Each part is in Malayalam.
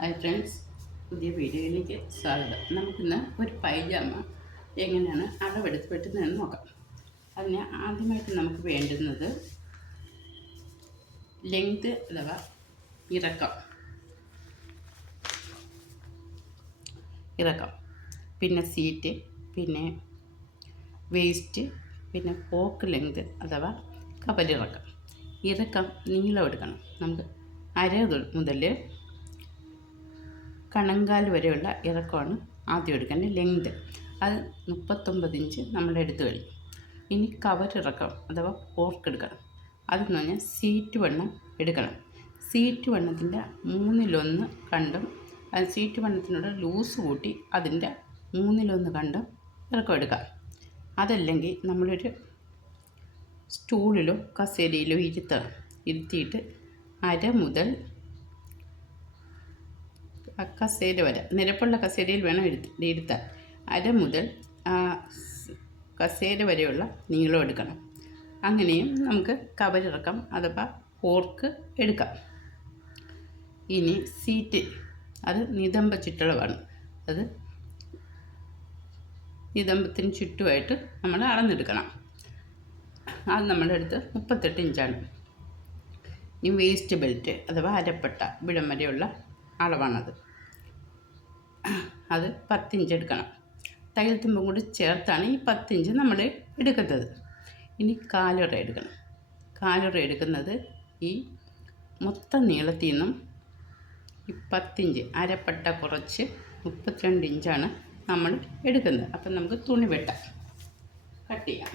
ഹായ് ഫ്രണ്ട്സ് പുതിയ വീഡിയോയിലേക്ക് സ്വാഗതം. നമുക്കിന്ന് ഒരു പൈജാമ എങ്ങനെയാണ് അളവെടുത്ത് വെട്ടുന്നതെന്ന് നോക്കാം. അതിന് ആദ്യമായിട്ട് നമുക്ക് വേണ്ടുന്നത് ലെങ്ത് അഥവാ ഇറക്കം. ഇറക്കം. പിന്നെ സീറ്റ് പിന്നെ വേസ്റ്റ് പിന്നെ പോക്ക് ലെങ്ത് അഥവാ കപലിറക്കം ഇറക്കം നീളം എടുക്കണം. നമുക്ക് അര മുതൽ കണങ്കാൽ വരെയുള്ള ഇറക്കമാണ് ആദ്യം എടുക്കേണ്ടത് ലെങ്ത് അത് മുപ്പത്തൊമ്പത് ഇഞ്ച് നമ്മൾ എടുത്തു കഴിഞ്ഞു ഇനി കവർ ഇറക്കം അഥവാ പോർക്ക് എടുക്കണം. അതെന്ന് പറഞ്ഞാൽ സീറ്റ് വണ്ണം എടുക്കണം. സീറ്റ് വണ്ണത്തിന്റെ മൂന്നിലൊന്ന് കണ്ടും സീറ്റ് വണ്ണത്തിനോട് ലൂസ് കൂട്ടി അതിന്റെ മൂന്നിലൊന്ന് കണ്ടും ഇറക്കം എടുക്കാം. അതല്ലെങ്കിൽ നമ്മളൊരു സ്റ്റൂളിലോ കസേരയിലോ ഇരുത്തണം. ഇരുത്തിയിട്ട് അര മുതൽ കസേര വരെ നിരപ്പുള്ള കസേരയിൽ വേണം ഇരുത്തി ഇരുത്താൻ. അര മുതൽ കസേര വരെയുള്ള നീളം എടുക്കണം. അങ്ങനെയും നമുക്ക് കവറിറക്കാം അഥവാ ഫോർക്ക് എടുക്കാം. ഇനി സീറ്റ് അത് നിതമ്പ ചുറ്റളവാണ്. അത് നിതമ്പത്തിന് ചുറ്റുമായിട്ട് നമ്മൾ അളന്നെടുക്കണം. അത് നമ്മുടെ അടുത്ത് മുപ്പത്തെട്ട് ഇഞ്ചാണ്. ഇനി വേസ്റ്റ് ബെൽറ്റ് അഥവാ അരപ്പട്ട ഇവിടം വരെയുള്ള അളവാണത്. അത് പത്തിഞ്ച് എടുക്കണം. തയ്യൽ തുമ്പും കൂടി ചേർത്താണ് ഈ പത്തിഞ്ച് നമ്മൾ എടുക്കുന്നത്. ഇനി കാലുറ എടുക്കണം. കാലുറ എടുക്കുന്നത് ഈ മൊത്ത നീളത്തിൽ നിന്നും ഈ പത്തിഞ്ച് അരപ്പട്ട കുറച്ച് മുപ്പത്തിരണ്ട് ഇഞ്ചാണ് നമ്മൾ എടുക്കുന്നത്. അപ്പം നമുക്ക് തുണി വെട്ടാം. കട്ട് ചെയ്യാം.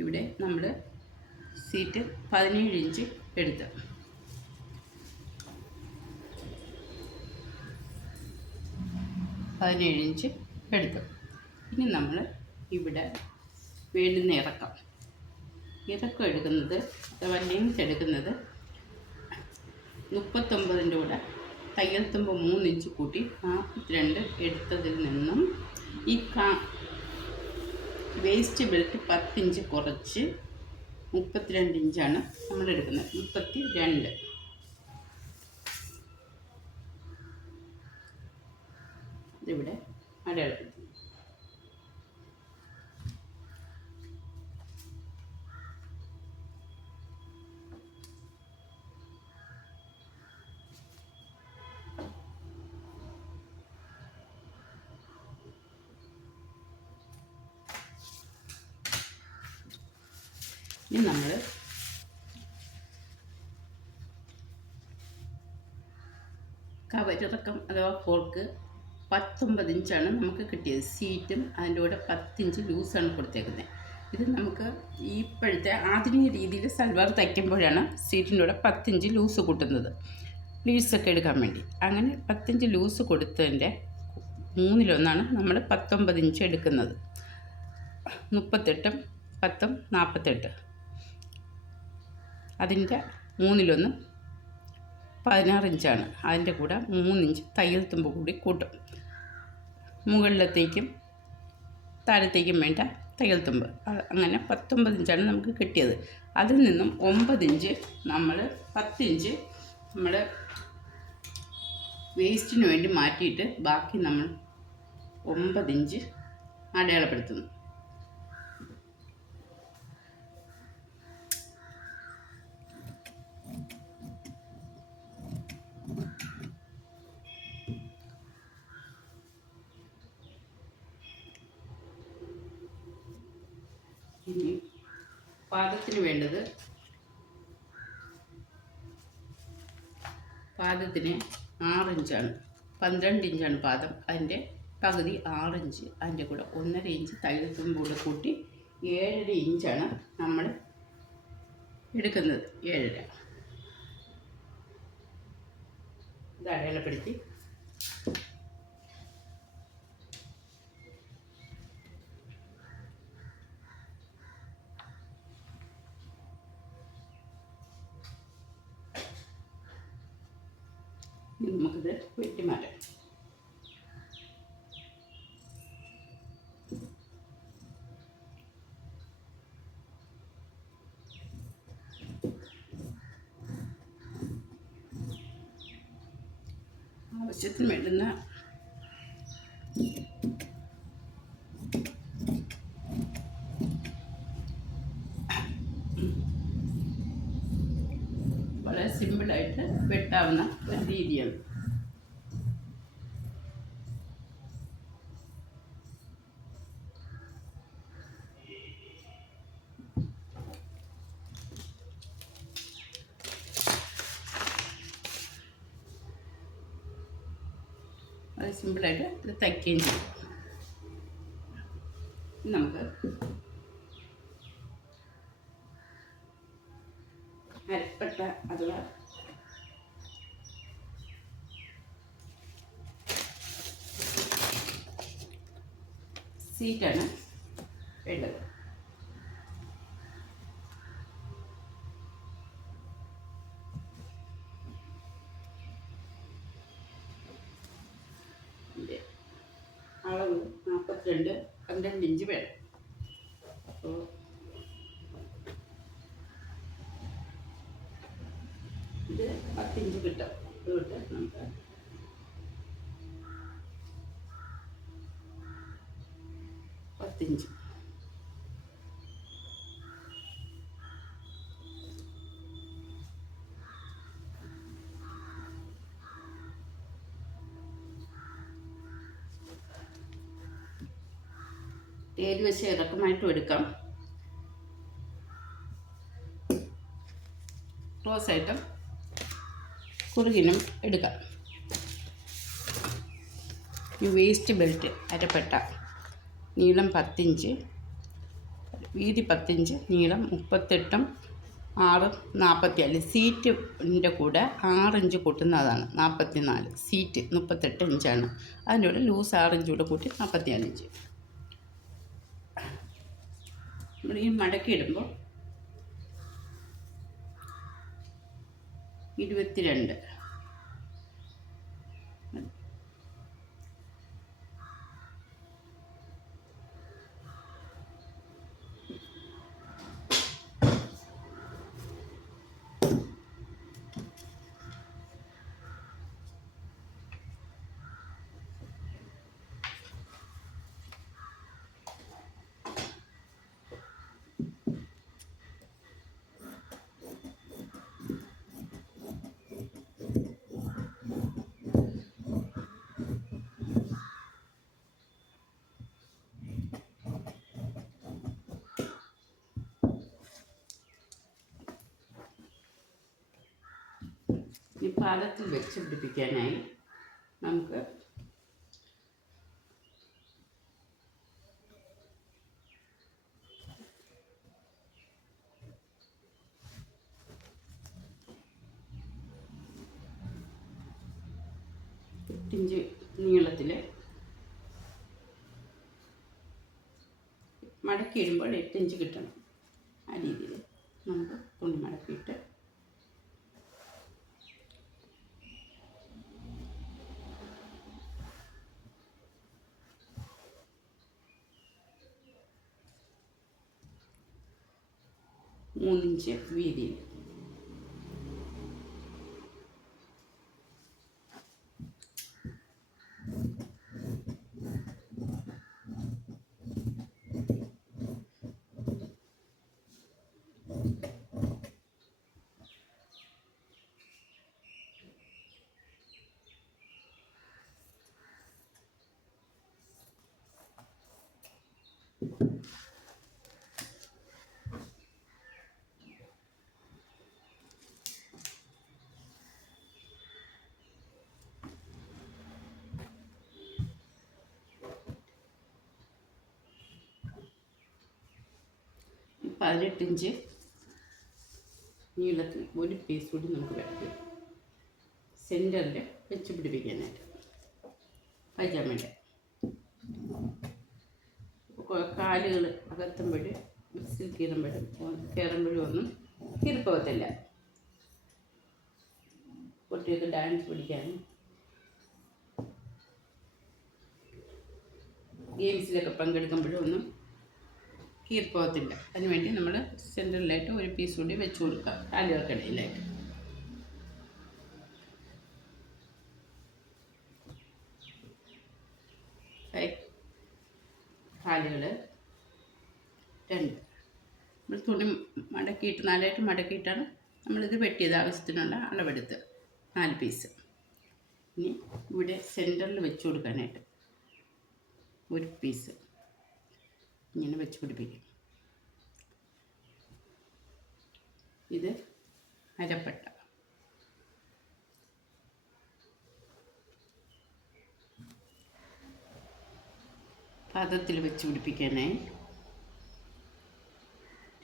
ഇവിടെ നമ്മൾ സീറ്റ് പതിനേഴ് ഇഞ്ച് എടുത്ത്. പതിനേഴ് ഇഞ്ച് എടുത്തു. ഇനി നമ്മൾ ഇവിടെ വേണ്ടുന്ന ഇറക്കം. ഇറക്കം എടുക്കുന്നത് അഥവാ ലെങ്ത് എടുക്കുന്നത് മുപ്പത്തൊമ്പതിന്റെ കൂടെ തയ്യൽ തുമ്പ് മൂന്നിഞ്ച് കൂട്ടി നാൽപ്പത്തിരണ്ട് എടുത്തതിൽ നിന്നും ഈ കാ വേസ്റ്റ് ബെൽറ്റ് പത്തിഞ്ച് കുറച്ച് മുപ്പത്തിരണ്ട് ഇഞ്ചാണ് നമ്മൾ എടുക്കുന്നത് മുപ്പത്തി രണ്ട് ഇനി നമ്മൾ കവരിറക്കം അഥവാ ഫോർക്ക് പത്തൊമ്പത് ഇഞ്ചാണ് നമുക്ക് കിട്ടിയത്. സീറ്റും അതിന്റെ കൂടെ പത്തിഞ്ച് ലൂസാണ് കൊടുത്തേക്കുന്നത് ഇത് നമുക്ക് ഇപ്പോഴത്തെ ആധുനിക രീതിയിൽ സൽവാർ തയ്ക്കുമ്പോഴാണ് സീറ്റിന്റെ കൂടെ പത്തിഞ്ച് ലൂസ് കൂട്ടുന്നത്. ലൂസൊക്കെ എടുക്കാൻ വേണ്ടി. അങ്ങനെ പത്തിഞ്ച് ലൂസ് കൊടുത്തതിന്റെ മൂന്നിലൊന്നാണ് നമ്മൾ പത്തൊമ്പത് ഇഞ്ച് എടുക്കുന്നത്. മുപ്പത്തെട്ടും പത്തും നാൽപ്പത്തെട്ട് അതിന്റെ മൂന്നിലൊന്ന് പതിനാറ് ഇഞ്ചാണ് അതിന്റെ കൂടെ മൂന്നിഞ്ച് തയ്യൽ തുമ്പ് കൂടി കൂട്ടും. മുകളിലത്തേക്കും താഴത്തേക്കും വേണ്ട തയ്യൽ തുമ്പ്. അങ്ങനെ പത്തൊമ്പത് ഇഞ്ചാണ് നമുക്ക് കിട്ടിയത്. അതിൽ നിന്നും ഒമ്പത് ഇഞ്ച് നമ്മൾ പത്തിഞ്ച് നമ്മൾ വേസ്റ്റിന് വേണ്ടി മാറ്റിയിട്ട് ബാക്കി നമ്മൾ ഒമ്പത് ഇഞ്ച് അടയാളപ്പെടുത്തുന്നു. പാദത്തിന് വേണ്ടത് പാദത്തിന് ആറിഞ്ചാണ് പന്ത്രണ്ട് ഇഞ്ചാണ് പാദം അതിന്റെ പകുതി ആറിഞ്ച് അതിന്റെ കൂടെ ഒന്നര ഇഞ്ച് തൈലത്തും കൂടെ കൂട്ടി ഏഴര ഇഞ്ചാണ് നമ്മൾ എടുക്കുന്നത്. ഏഴര. ഇത് അടയാളപ്പെടുത്തി നമുക്കിത് വെട്ടി മാറ്റാം. ആവശ്യത്തിന് വേണ്ടുന്ന സിമ്പിളായിട്ട് ഇത് തയ്ക്കുകയും ചെയ്യും. നമുക്ക് അരപ്പട്ട അഥവാ സീറ്റാണ് വേണ്ടത്. നാൽപ്പത്തിരണ്ട് പന്ത്രണ്ട് ഇഞ്ച് വേണം. അപ്പോൾ ഇത് പത്തിഞ്ച് കിട്ടും. അതുകൊണ്ട് നമുക്ക്. പത്തിഞ്ച്. ഏത് വെച്ച് ഇറക്കമായിട്ടും എടുക്കാം. ക്ലോസ് ആയിട്ടും കുറുകിനും എടുക്കാം. ഈ വേസ്റ്റ് ബെൽറ്റ് അരപ്പെട്ട നീളം പത്തിഞ്ച് വീതി പത്തിഞ്ച് നീളം മുപ്പത്തെട്ടും ആറ് നാൽപ്പത്തിനാല് സീറ്റിന്റെ കൂടെ ആറിഞ്ച് കൂട്ടുന്നതാണ് നാൽപ്പത്തി നാല് സീറ്റ് മുപ്പത്തെട്ട് ഇഞ്ചാണ്. അതിന്റെ കൂടെ ലൂസ് ആറിഞ്ച് കൂടെ കൂട്ടി നാൽപ്പത്തിനാല് ഇഞ്ച്. നമ്മൾ ഈ മടക്കി ഇടുമ്പോൾ ഇരുപത്തിരണ്ട്. ഈ പാദത്തിൽ വെച്ച് പിടിപ്പിക്കാനായി നമുക്ക് എട്ടിഞ്ച് നീളത്തിൽ മടക്കി ഇടുമ്പോൾ എട്ടിഞ്ച് കിട്ടണം ആ രീതിയിൽ നമുക്ക് തുണി മടക്കിയിട്ട് മൂന്നിഞ്ച് വീതിയിൽ പതിനെട്ട് ഇഞ്ച് നീളത്തിൽ ഒരു പീസ് കൂടി നമുക്ക് വെക്കാം സെന്ററിൽ വെച്ച് പിടിപ്പിക്കാനായിട്ട്. പൈജാമയുടെ കാലുകൾ അകത്തുമ്പോഴും മിക്സിൽ കീറുമ്പോഴും കയറുമ്പോഴും ഒന്നും കീറിപ്പോകത്തില്ല കുട്ടികൾക്ക് ഡാൻസ് പിടിക്കാനും ഗെയിംസിലൊക്കെ പങ്കെടുക്കുമ്പോഴും ഒന്നും കീറിപ്പോകത്തില്ല അതിനുവേണ്ടി നമ്മൾ സെന്ററിലായിട്ട് ഒരു പീസ് കൂടി വെച്ച് കൊടുക്കുക. കാലുകൾക്കിടയിലായിട്ട് കാലുകൾ രണ്ട്. നമ്മൾ തുണി മടക്കിയിട്ട് നാലായിട്ട് മടക്കിയിട്ടാണ് നമ്മളിത് വെട്ടിയത്. ആവശ്യത്തിനുള്ള അളവെടുത്ത് നാല് പീസ് ഇനി ഇവിടെ സെന്ററിൽ വെച്ച് കൊടുക്കാനായിട്ട് ഒരു പീസ് ഇങ്ങനെ വെച്ച് പിടിപ്പിക്കും. ഇത് അരപ്പട്ട. പാദത്തിൽ വെച്ച് പിടിപ്പിക്കാനായി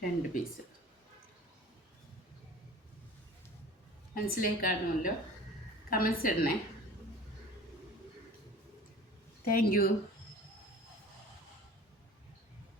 രണ്ട് പീസ്. മനസ്സിലായി കാണുമല്ലോ? കമൻസ് ഇടണേ. Thank you